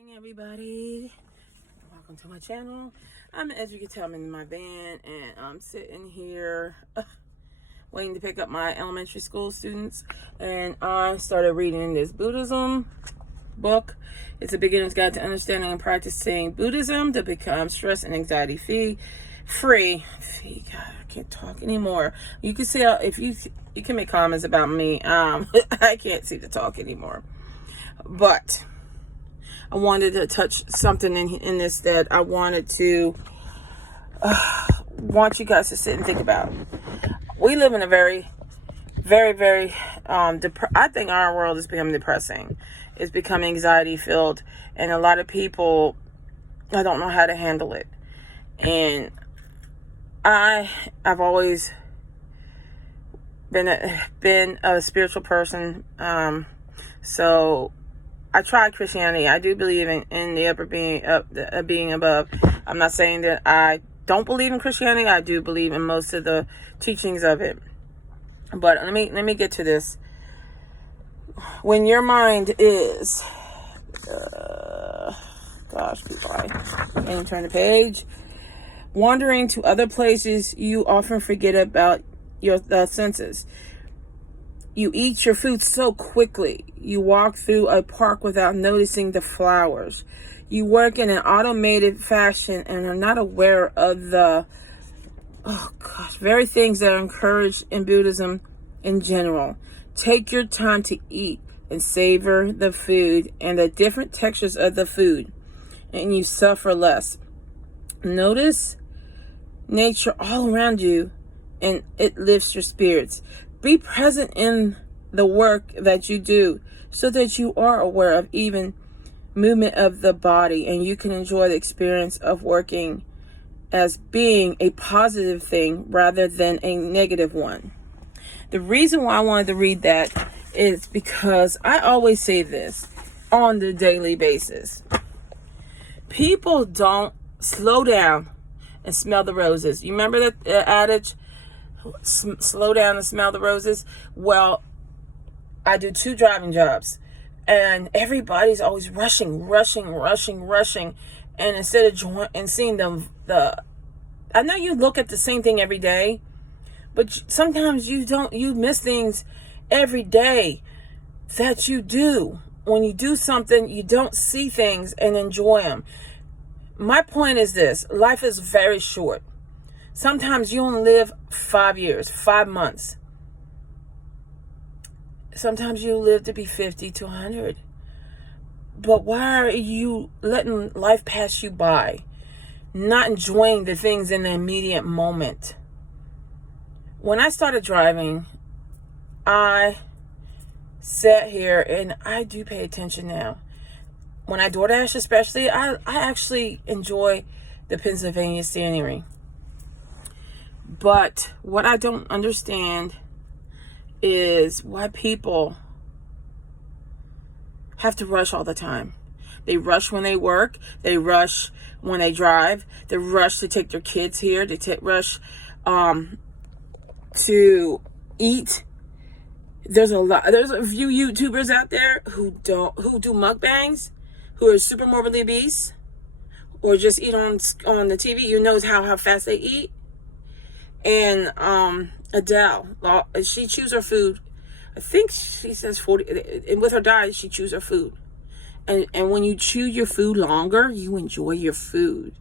Morning, everybody. Welcome to my channel. As you can tell, I'm in my van and I'm sitting here waiting to pick up my elementary school students, and I started reading this Buddhism book. It's a beginner's guide to understanding and practicing Buddhism to become stress and anxiety free. God, I can't talk anymore. You can see if you can make comments about me. I can't seem to talk anymore, but I wanted to touch something in this that I wanted to want you guys to sit and think about. We live in a very, very, very I think our world is becoming depressing. It's becoming anxiety filled, and a lot of people, I don't know how to handle it. And I've always been a spiritual person, so I tried Christianity. I do believe in the upper being above. I'm not saying that I don't believe in Christianity. I do believe in most of the teachings of it. But let me get to this. When your mind is, people, I can't turn the page. Wandering to other places, you often forget about your senses. You eat your food so quickly. You walk through a park without noticing the flowers. You work in an automated fashion and are not aware of the, very things that are encouraged in Buddhism in general. Take your time to eat and savor the food and the different textures of the food, and you suffer less. Notice nature all around you, and it lifts your spirits. Be present in the work that you do so that you are aware of even movement of the body, and you can enjoy the experience of working as being a positive thing rather than a negative one. The reason why I wanted to read that is because I always say this on the daily basis. People don't slow down and smell the roses. You remember that adage? Slow down and smell the roses. Well, I do 2 driving jobs, and everybody's always rushing, and instead of seeing the I know you look at the same thing every day, but sometimes you miss things every day that you do. When you do something, you don't see things and enjoy them. My point is this: life is very short. Sometimes you only live 5 years, 5 months. Sometimes you live to be 50 to 100. But why are you letting life pass you by? Not enjoying the things in the immediate moment. When I started driving, I sat here and I do pay attention now. When I DoorDash especially, I actually enjoy the Pennsylvania scenery. But what I don't understand is why people have to rush all the time. They rush when they work. They rush when they drive. They rush to take their kids here. They rush to eat. There's a few YouTubers out there who do mukbangs, who are super morbidly obese, or just eat on the TV. You know how fast they eat. And Adele, she chews her food. I think she says 40, and with her diet, she chews her food. And when you chew your food longer, you enjoy your food.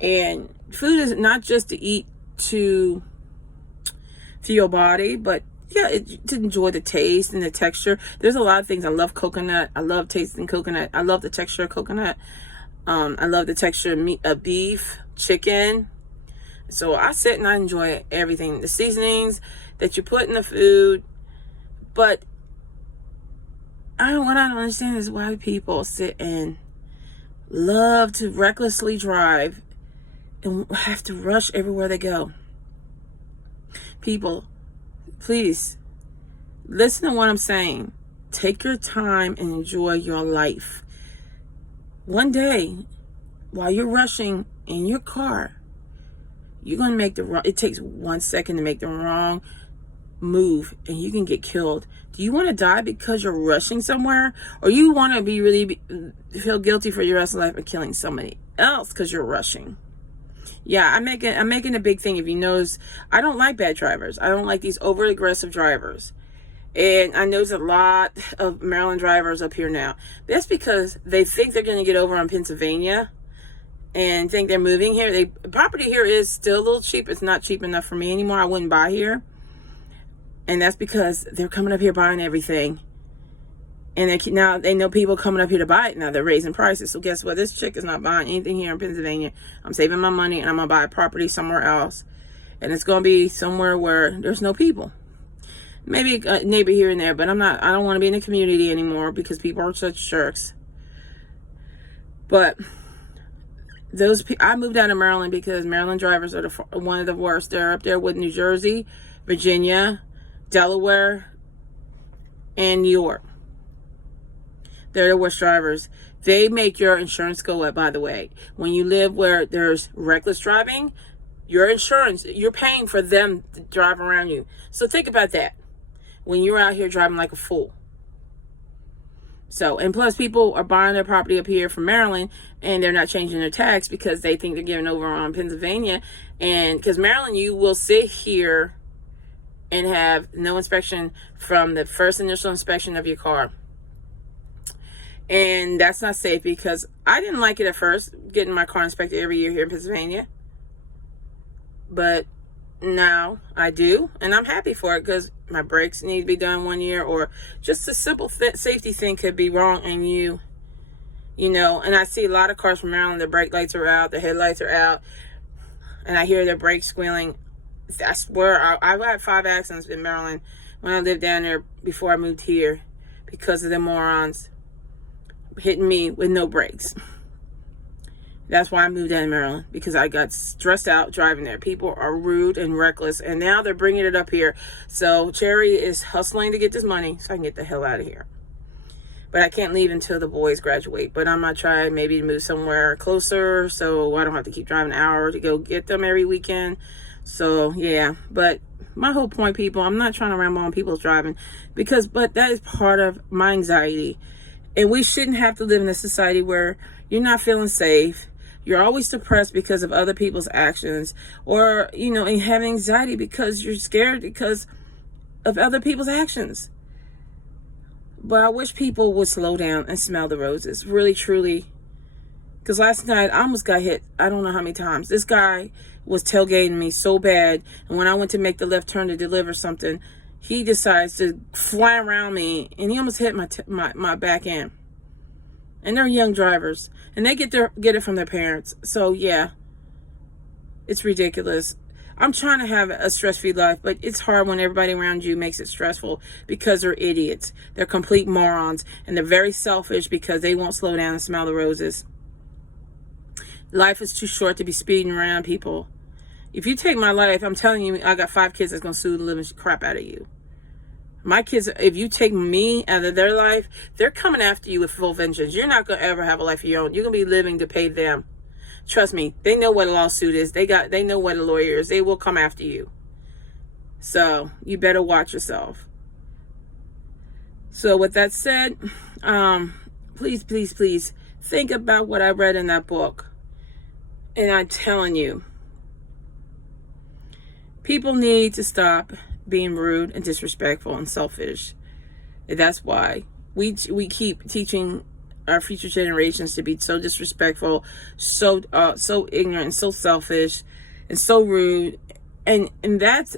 And food is not just to eat to your body, but to enjoy the taste and the texture. There's a lot of things. I love coconut. I love tasting coconut. I love the texture of coconut. I love the texture of meat, of beef, chicken. So I sit and I enjoy everything, the seasonings that you put in the food. But what I don't understand is why people sit and love to recklessly drive and have to rush everywhere they go. People, please listen to what I'm saying. Take your time and enjoy your life. One day, while you're rushing in your car, you're going to make it takes 1 second to make the wrong move and you can get killed. Do you want to die because you're rushing somewhere, or you want to feel guilty for your rest of life of killing somebody else because you're rushing? Yeah, I'm making a big thing. If you notice, I don't like bad drivers. I don't like these over aggressive drivers. And I know there's a lot of Maryland drivers up here now. That's because they think they're going to get over on Pennsylvania and think they're moving here. The property here is still a little cheap. It's not cheap enough for me anymore. I wouldn't buy here. And that's because they're coming up here buying everything. And now they know people coming up here to buy it. Now they're raising prices. So guess what? This chick is not buying anything here in Pennsylvania. I'm saving my money and I'm going to buy a property somewhere else. And it's going to be somewhere where there's no people. Maybe a neighbor here and there, but I don't want to be in the community anymore because people are such jerks. But I moved out of Maryland because Maryland drivers are one of the worst. They're up there with New Jersey, Virginia, Delaware, and New York. They're the worst drivers. They make your insurance go up, by the way. When you live where there's reckless driving, your insurance, you're paying for them to drive around you. So think about that when you're out here driving like a fool. So, and plus people are buying their property up here from Maryland and they're not changing their tax because they think they're giving over on Pennsylvania. And because Maryland, you will sit here and have no inspection from the first initial inspection of your car. And that's not safe because I didn't like it at first, getting my car inspected every year here in Pennsylvania. But now I do, and I'm happy for it because my brakes need to be done 1 year, or just a simple safety thing could be wrong and you know, and I see a lot of cars from Maryland, their brake lights are out, their headlights are out, and I hear their brakes squealing. That's where I've had 5 accidents in Maryland when I lived down there before I moved here because of the morons hitting me with no brakes. That's why I moved down to Maryland, because I got stressed out driving there. People are rude and reckless, and now they're bringing it up here. So Cherry is hustling to get this money so I can get the hell out of here. But I can't leave until the boys graduate. But I'm going to try maybe to move somewhere closer so I don't have to keep driving an hour to go get them every weekend. So, yeah. But my whole point, people, I'm not trying to ramble on people's driving, but that is part of my anxiety. And we shouldn't have to live in a society where you're not feeling safe. You're always depressed because of other people's actions, or, you know, and have anxiety because you're scared because of other people's actions. But I wish people would slow down and smell the roses, really, truly. Because last night I almost got hit, I don't know how many times. This guy was tailgating me so bad, and when I went to make the left turn to deliver something, he decides to fly around me, and he almost hit my back end. And they're young drivers, and they get it from their parents. So yeah, it's ridiculous. I'm trying to have a stress-free life, but it's hard when everybody around you makes it stressful because they're idiots. They're complete morons, and they're very selfish because they won't slow down and smell the roses. Life is too short to be speeding around, people. If you take my life, I'm telling you, I got 5 kids that's going to sue the living crap out of you. My kids, if you take me out of their life, they're coming after you with full vengeance. You're not going to ever have a life of your own. You're going to be living to pay them. Trust me, they know what a lawsuit is. They know what a lawyer is. They will come after you. So you better watch yourself. So with that said, please, please, please think about what I read in that book. And I'm telling you, people need to stop being rude and disrespectful and selfish. And that's why we keep teaching our future generations to be so disrespectful, so ignorant, and so selfish, and so rude, and that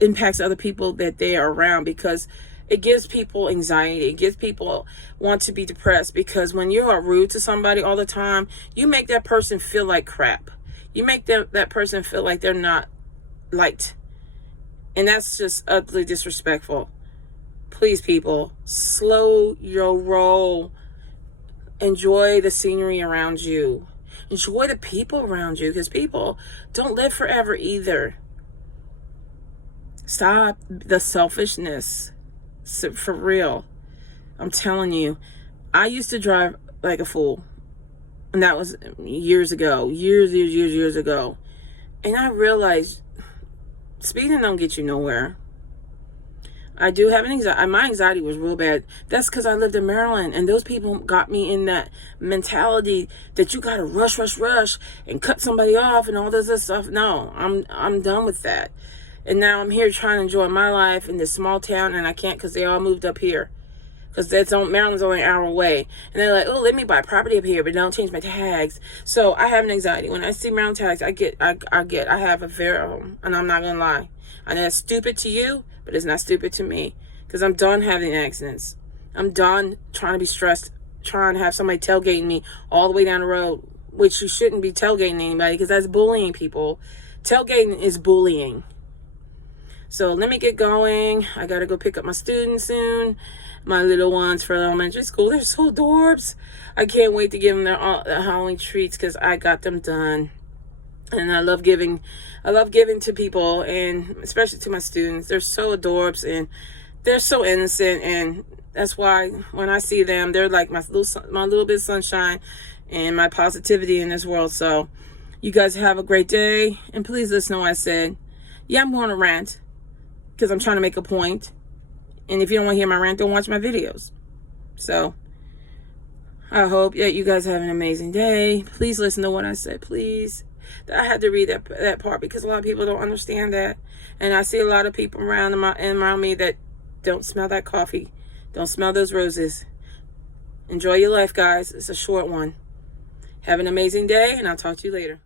impacts other people that they are around, because it gives people anxiety. It gives people want to be depressed, because when you are rude to somebody all the time, you make that person feel like crap. You make that person feel like they're not liked. And that's just utterly disrespectful. Please, people, slow your roll. Enjoy the scenery around you. Enjoy the people around you, because people don't live forever either. Stop the selfishness. For real. I'm telling you, I used to drive like a fool. And that was years ago. Years ago. And I realized speeding don't get you nowhere. I do have an anxiety. My anxiety was real bad. That's because I lived in Maryland, and those people got me in that mentality that you gotta rush, and cut somebody off and all this other stuff. No, I'm done with that. And now I'm here trying to enjoy my life in this small town, and I can't because they all moved up here. Because Maryland's only an hour away. And they're like, oh, let me buy property up here, but don't change my tags. So I have an anxiety. When I see Maryland tags, I have a fear, and I'm not going to lie. I know it's stupid to you, but it's not stupid to me. Because I'm done having accidents. I'm done trying to be stressed, trying to have somebody tailgating me all the way down the road, which you shouldn't be tailgating anybody because that's bullying people. Tailgating is bullying. So let me get going. I got to go pick up my students soon. My little ones for elementary school. They're so adorbs. I can't wait to give them their Halloween treats because I got them done. And I love giving to people, and especially to my students. They're so adorbs and they're so innocent, and that's why when I see them, they're like my little bit of sunshine and my positivity in this world. So you guys have a great day, and please listen to what I said. Yeah, I'm going to rant because I'm trying to make a point. And if you don't want to hear my rant, don't watch my videos. So I hope that you guys have an amazing day. Please listen to what I said, please. I had to read that part because a lot of people don't understand that. And I see a lot of people around me that don't smell that coffee. Don't smell those roses. Enjoy your life, guys. It's a short one. Have an amazing day, and I'll talk to you later.